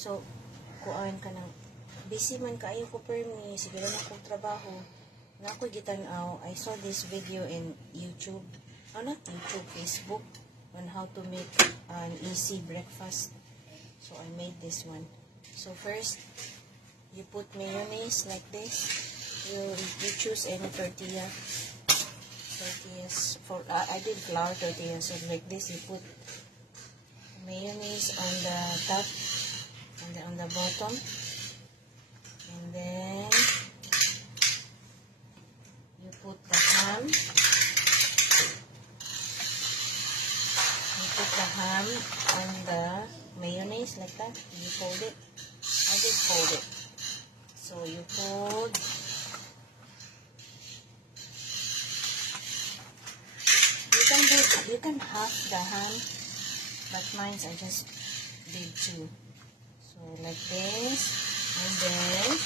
So, kuan ka ng busy man kaayo ko permi, sige lang akong trabaho. Na ako gitanaw, I saw this video in YouTube, not YouTube, Facebook, on how to make an easy breakfast. So, I made this one. So, first, you put mayonnaise like this. You choose any tortillas. For I did flour tortillas. So, like this, you put mayonnaise on the top and then on the bottom. And then, you put the ham. You put the ham on the mayonnaise like that. You fold it. I did fold it. So you fold. You can half the ham, but mine I just did two. So like this, and then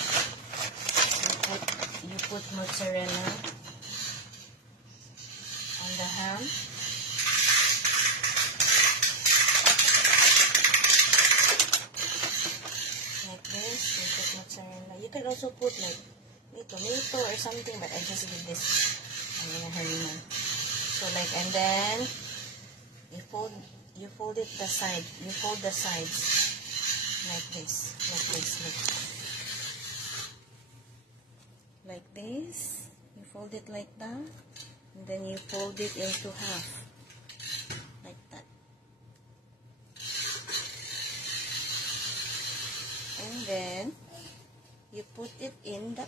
you put mozzarella on the ham. Like this, you put mozzarella. You can also put like tomato or something, but I just did this. I'm gonna hurry now. So like, and then you fold it the side. You fold the sides like this, like this. You fold it like that, and then you fold it into half, like that. And then you put it in the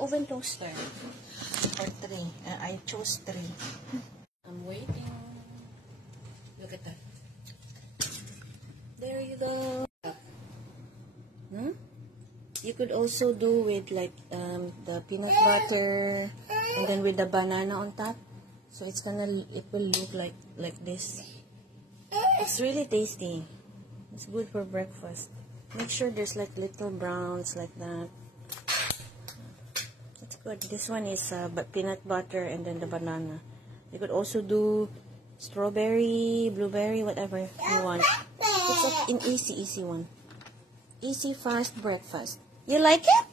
oven toaster for 3. I chose 3. I'm waiting. Look at that. There you go. You could also do with like the peanut butter and then with the banana on top. So it will look like this. It's really tasty. It's good for breakfast. Make sure there's like little browns like that. It's good. This one is peanut butter and then the banana. You could also do strawberry, blueberry, whatever you want. It's like an easy one. Easy, fast breakfast. You like it?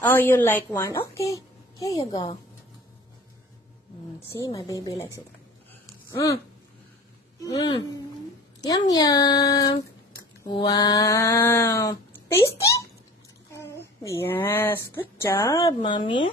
Oh, you like one? Okay. Here you go. See, my baby likes it. Yum, yum. Wow. Tasty? Yes. Good job, Mommy.